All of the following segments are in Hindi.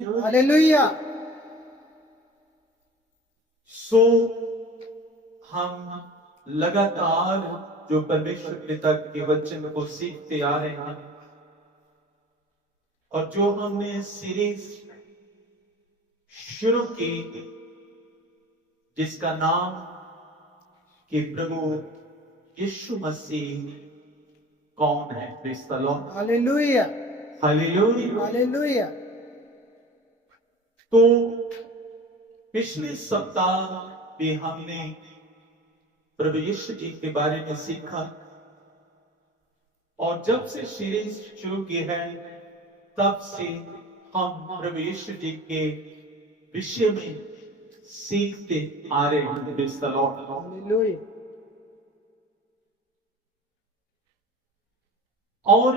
हालेलुया। सो हम लगातार जो परमेश्वर पिता के वचन को सीखते आ रहे हैं और जो हमने सीरीज शुरू की जिसका नाम कि प्रभु यीशु मसीह कौन है। Praise the lord. Hallelujah. Hallelujah. Hallelujah. तो पिछले सप्ताह भी हमने प्रभु यीशु जी के बारे में सीखा और जब से सीरीज शुरू की है तब से हम प्रभु यीशु जी के विषय में सीखते आ रहे हैं। Praise the lord. हालेलुया। और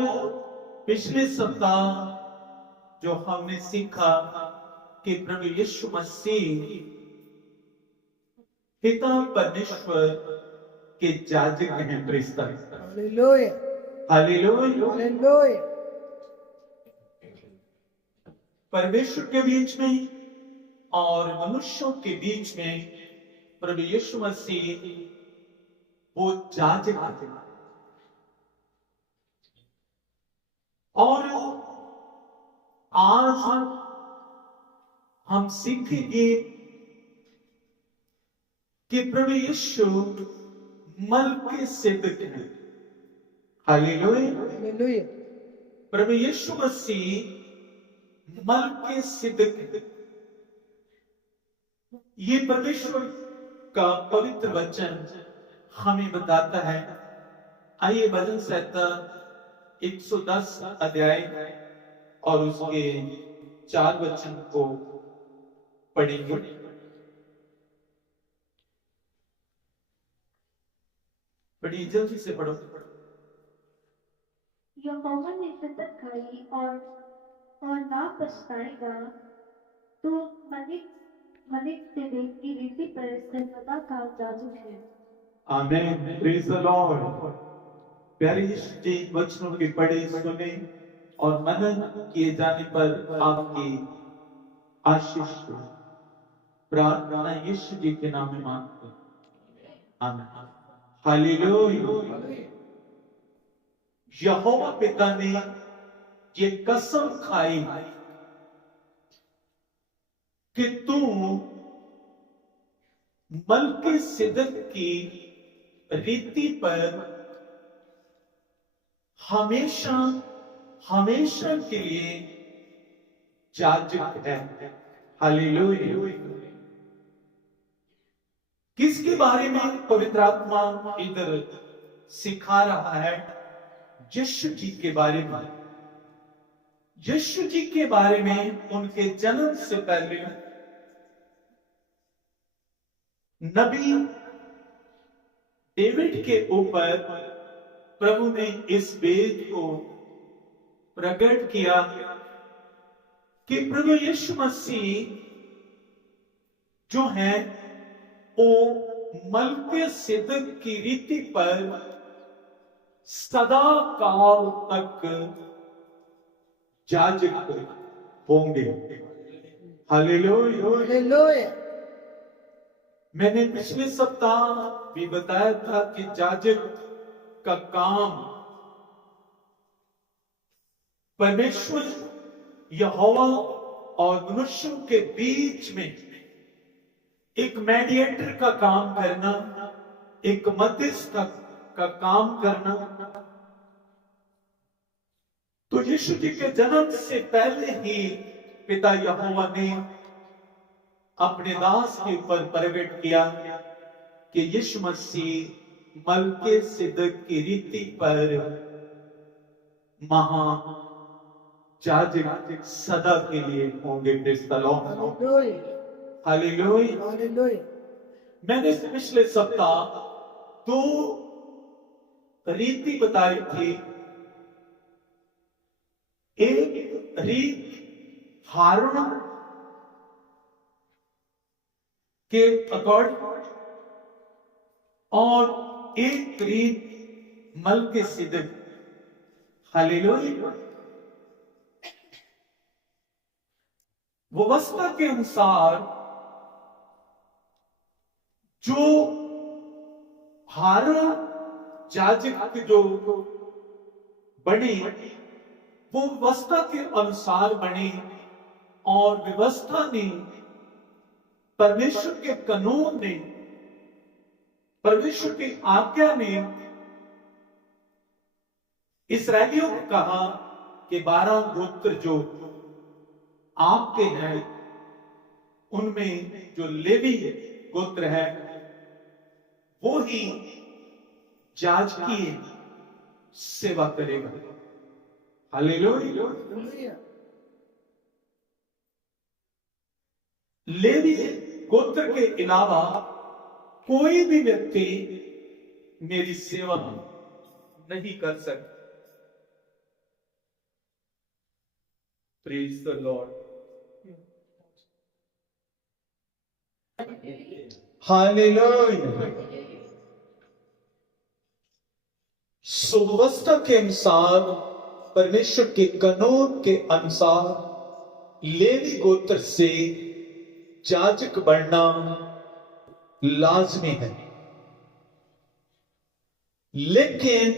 पिछले सप्ताह जो हमने सीखा कि प्रभु यीशु मसीह पिता परमेश्वर के याजक हैं। Praise the lord. Hallelujah. Hallelujah. Hallelujah. परमेश्वर के बीच में और मनुष्यों के बीच में प्रभु यीशु मसीह वो याजक हैं। और आज हम सीखेंगे कि प्रभु यीशु मलकीसेदक हैं। हालेलुया। हालेलुया। प्रभु यीशु मसीह मलकीसेदक हैं। ये परमेश्वर का पवित्र वचन हमें बताता है। आइए भजन संहिता 110 अध्याय और उसके 4 वचन को पढ़ेंगे। बड़ी जल्दी से पढ़ो। यहोवा ने फितर खाई और ना पछताएगा। तो मलिक सिदक की रीति पर सर्वदा का याजक है। आमीन। Praise the Lord. प्यारे यीशु जी वचनों के पढ़े सुने और मनन किए जाने पर आपकी आशीष हो। प्रार्थना यीशु जी के नाम में मांगते हैं। आमीन। हालेलुया। यहोवा पिता ने ये कसम खाई कि तू मलकीसेदक की रीति पर हमेशा हमेशा के लिए याजक है। हालेलुया। किसके बारे में पवित्र आत्मा इधर सिखा रहा है? यीशु जी के बारे में। यीशु जी के बारे में उनके जन्म से पहले नबी डेविड के ऊपर प्रभु ने इस वेद को प्रकट किया कि प्रभु यीशु मसीह जो है वो मलकीसेदक की रीति पर सदा काल तक याजक होंगे। हालेलुया। हालेलुया। मैंने पिछले सप्ताह भी बताया था कि याजक का काम परमेश्वर यहोवा और मनुष्यों के बीच में एक मीडिएटर का काम करना, एक मध्यस्थ का काम करना। तो यीशु जी के जन्म से पहले ही पिता यहोवा ने अपने दास के ऊपर प्रकट किया कि यीशु मसीह मलकीसेदक की रीति पर महा याजक सदा के लिए होंगे। Praise the lord. Hallelujah. Hallelujah. Hallelujah. मैंने पिछले सप्ताह 2 रीति बताई थी। एक रीत हारून के अकॉर्डिंग और एक रीत मलकीसेदक। हालेलुया। व्यवस्था के अनुसार जो हारून याजक जो बने वो व्यवस्था के अनुसार बने और व्यवस्था ने परमेश्वर के कानून ने परमेश्वर की आज्ञा ने इस्राएलियों को कहा कि 12 गोत्र जो आपके हैं उनमें जो लेवी गोत्र है वो ही याजकीय सेवा करेगा। हालेलुया। हालेलुया। लेवी गोत्र के अलावा कोई भी व्यक्ति मेरी सेवा नहीं कर सकता। Praise the lord. हालेलुया। सुव्यवस्था के अनुसार परमेश्वर के कानून के अनुसार लेवी गोत्र से याजक बनना लाजमी है। लेकिन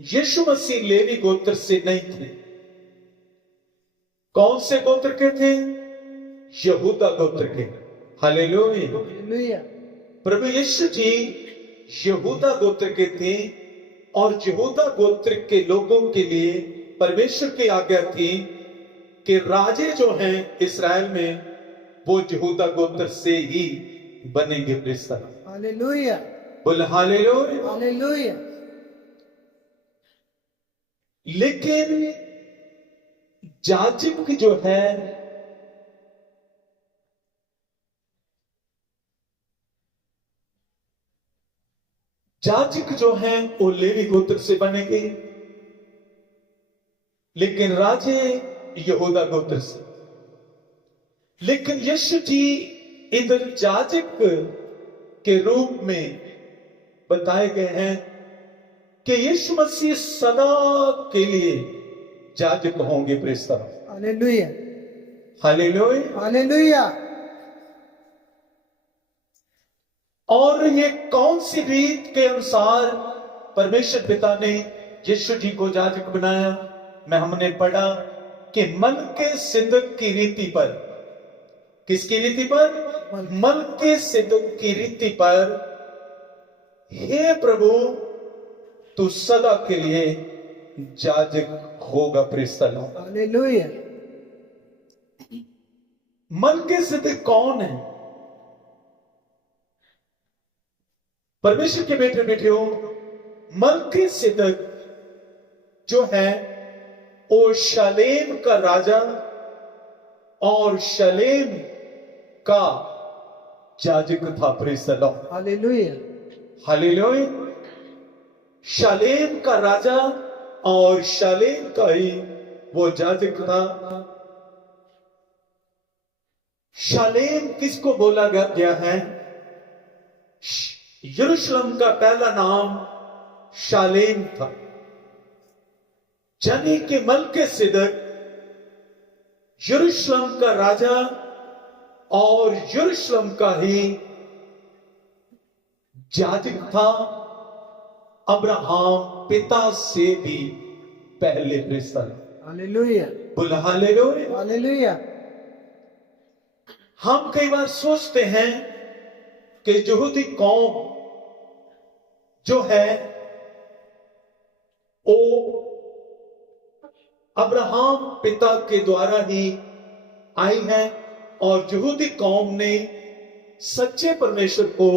यीशु मसीह लेवी गोत्र से नहीं थे। कौन से गोत्र के थे? यहूदा गोत्र के। हालेलुया। हालेलुया। प्रभु यीशु जी यहूदा गोत्र के थे और यहूदा गोत्र के लोगों के लिए परमेश्वर की आज्ञा थी कि राजे जो हैं इस्राएल में वो यहूदा गोत्र से ही बनेंगे। हालेलुया। बोल हालेलुया। हालेलुया। लेकिन याजक जो है याजक जो हैं वो लेवी गोत्र से बनेंगे लेकिन राजे यहूदा गोत्र से। लेकिन यीशु जी इधर याजक के रूप में बताए गए हैं कि यीशु मसीह सदा के लिए याजक होंगे। Praise the lord. Hallelujah. Hallelujah. Hallelujah. और ये कौन सी रीत के अनुसार परमेश्वर पिता ने यीशु जी को याजक बनाया? मैं हमने पढ़ा कि मलकीसेदक की रीति पर। किसकी रीति पर? मलकीसेदक की रीति पर। हे प्रभु तू सदा के लिए याजक होगा। Praise the lord. हालेलुया। मलकीसेदक कौन है? परमेश्वर के बेटे बेटियों, मलकीसेदक जो है वो शालेम का राजा और शालेम का याजक था। Praise the lord. Hallelujah. Hallelujah. Salem का राजा और शालेम का ही वो याजक था। शालेम किसको बोला गया है? यरूशलेम का पहला नाम शालेम था। यानी कि मलकीसेदक यरूशलेम का राजा और यरूशलेम का ही याजक था, अब्राहम पिता से भी पहले। हालेलुया। बोल हालेलुया। हालेलुया। हम कई बार सोचते हैं कि यहूदी कौम जो है वो अब्राहम पिता के द्वारा ही आई है और यहूदी कौम ने सच्चे परमेश्वर को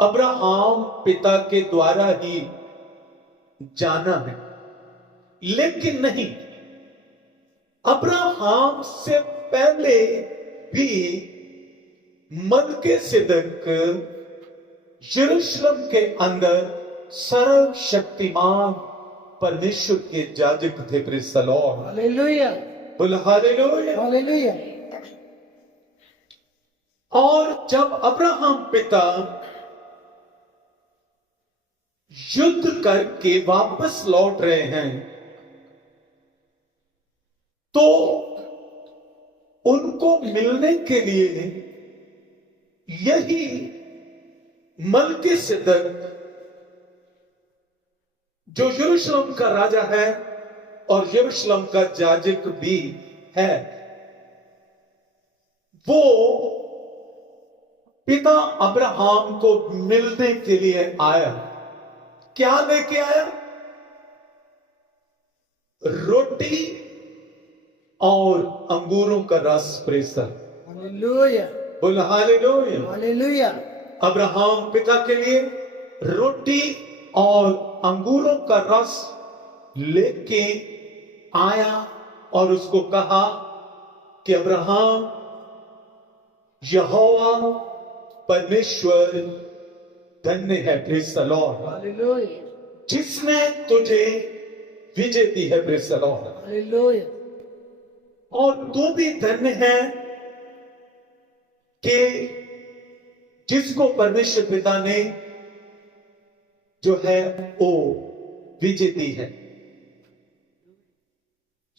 अब्राहम पिता के द्वारा ही जाना है। लेकिन नहीं, अब्राहम से पहले भी मलकीसेदक यरूशलेम के अंदर सर्वशक्तिमान परमेश्वर के याजक थे। Praise the lord. हालेलुया। बोल हालेलुया। हालेलुया। और जब अब्राहम पिता युद्ध करके वापस लौट रहे हैं तो उनको मिलने के लिए यही मलकीसेदक जो यरूशलेम का राजा है और यरूशलेम का याजक भी है, वो पिता अब्राहम को मिलने के लिए आया। क्या लेके आया? रोटी और अंगूरों का रस। प्रेसर हालेलुया बोल हालेलुया। हालेलुया अब्राहम पिता के लिए रोटी और अंगूरों का रस लेके आया और उसको कहा कि अब्राहम, यहोवा परमेश्वर धन्य है, प्रेज द लॉर्ड, हालेलुया जिसने तुझे विजय दी है, प्रेज द लॉर्ड। हालेलुया और तू भी धन्य है कि जिसको परमेश्वर पिता ने जो है वो विजय दी है।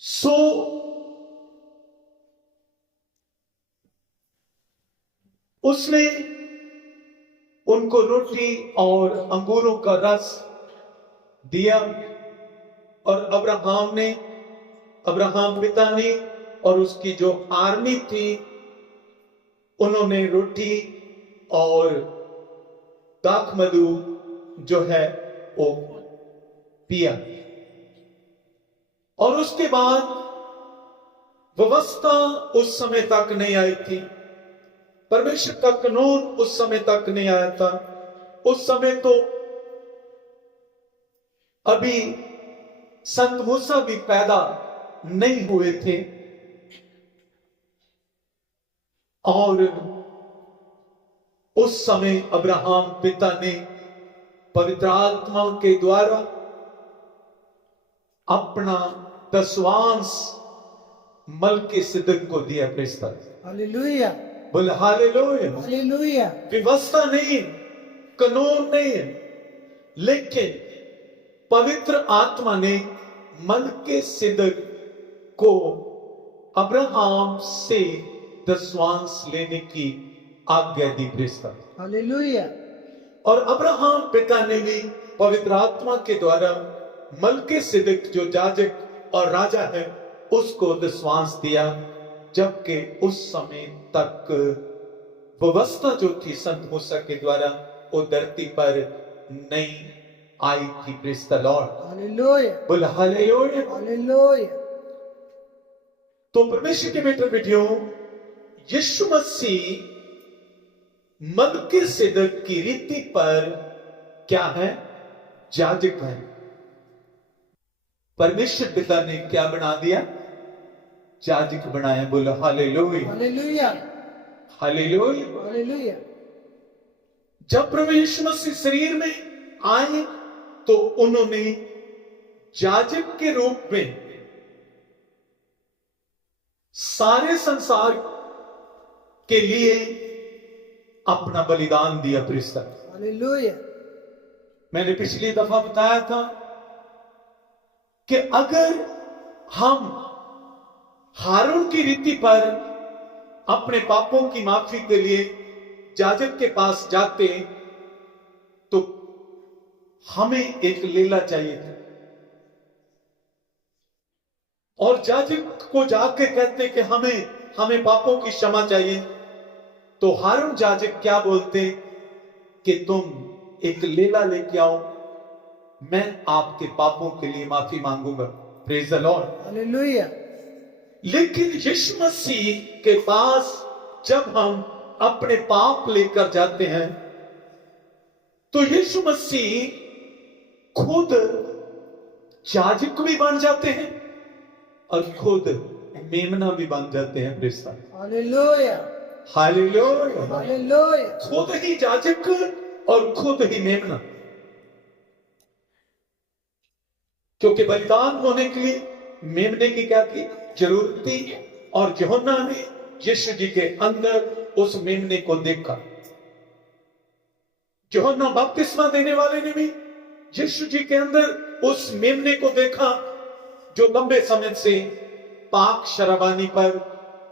सो उसने उनको रोटी और अंगूरों का रस दिया और अब्राहम पिता ने और उसकी जो आर्मी थी, उन्होंने रोटी और दाखमधु जो है वो पिया। और उसके बाद व्यवस्था उस समय तक नहीं आई थी, परमेश्वर का कानून उस समय तक नहीं आया था। उस समय तो अभी संत मूसा भी पैदा नहीं हुए थे और उस समय अब्राहम पिता ने पवित्र आत्मा के द्वारा अपना दसवांश मलकीसेदक को दिया। प्रेस्ता हालेलुया बोले हालेलुया। हालेलुया व्यवस्था नहीं, कानून नहीं है, लेकिन पवित्र आत्मा ने मलकीसेदक को अब्राहम से दसवांश लेने की आज्ञा दी। प्रेस्ता हालेलुया और अब्राहम पिता ने भी पवित्र आत्मा के द्वारा मलकीसेदक जो याजक और राजा है उसको दसवांश दिया, जबकि उस समय तक व्यवस्था जो थी संत मूसा के द्वारा वो धरती पर नहीं आई थी। प्रेज द लॉर्ड हालेलुया बोल हालेलुया। हालेलुया तो परमेश्वर के बेटे बेटियों, यीशु मसीह मलकीसेदक की रीति पर क्या है? याजक है। परमेश्वर पिता ने क्या बना दिया? याजक बनाया। बोलो हालेलुया हालेलुया हालेलुया। हालेलुया जब प्रभु यीशु मसीह शरीर में आए तो उन्होंने याजक के रूप में सारे संसार के लिए अपना बलिदान दिया। प्रेस्ता हालेलुया मैंने पिछली दफा बताया था कि अगर हम हारून की रीति पर अपने पापों की माफी के लिए याजक के पास जाते तो हमें एक लीला चाहिए था और याजक को जाके कहते कि हमें पापों की क्षमा चाहिए, तो हारून याजक क्या बोलते कि तुम एक लीला लेके आओ, मैं आपके पापों के लिए माफी मांगूंगा। प्रेज द लॉर्ड हालेलुया लेकिन यीशु मसीह के पास जब हम अपने पाप लेकर जाते हैं तो यीशु मसीह खुद याजक भी बन जाते हैं और खुद मेमना भी बन जाते हैं। प्रेस्ता हालेलुया हालेलुया। हालेलुया खुद ही याजक और खुद ही मेमना, क्योंकि बलिदान होने के लिए मेमने की क्या थी? जरूरत थी। और यूहन्ना ने यीशु जी के अंदर उस मेमने को देखा। यूहन्ना बपतिस्मा देने वाले ने भी यीशु जी के अंदर उस मेमने को देखा जो लंबे समय से पाक शराबानी पर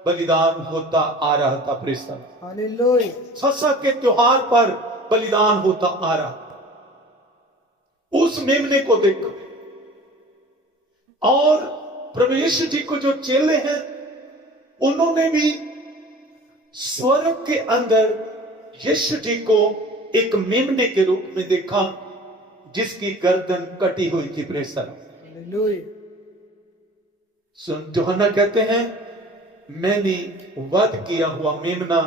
बलिदान होता आ रहा था। प्रेस हालेलुया फसह के त्योहार पर बलिदान होता आ रहा। उस मेमने को देखो, और प्रभु यीशु जी को जो चेले हैं उन्होंने भी स्वर्ग के अंदर यीशु जी को एक मेमने के रूप में देखा जिसकी गर्दन कटी हुई थी। प्रेसर हालेलुया सुन यूहन्ना कहते हैं मैंने वध किया हुआ मेमना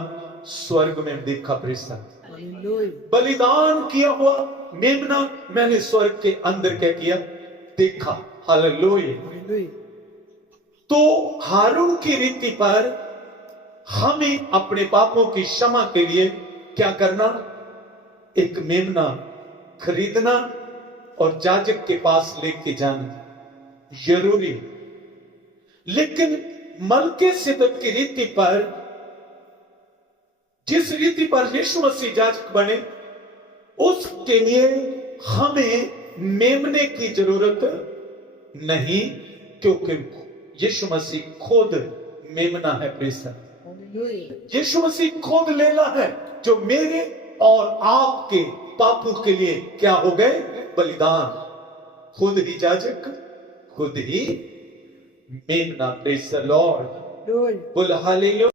स्वर्ग में देखा। प्रेसर हालेलुया बलिदान किया हुआ मेमना मैंने स्वर्ग के अंदर क्या किया, देखा। हालेलुया। हालेलुया तो हारून की रीति पर हमें अपने पापों की क्षमा के लिए क्या करना, एक मेमना खरीदना और याजक के पास लेके जाना जरूरी। लेकिन मलकीसेदक की रीति पर, जिस रीति पर यीशु मसीह याजक बने, उसके लिए हमें मेमने की जरूरत नहीं, क्योंकि यीशु मसीह खुद मेमना है। प्रेसर हालेलुया यीशु मसीह खुद लेला है, जो मेरे और आपके पापों के लिए क्या हो गए, बलिदान। खुद ही याजक, खुद ही मेमना। Praise the lord. हालेलुया बोल हालेलुया।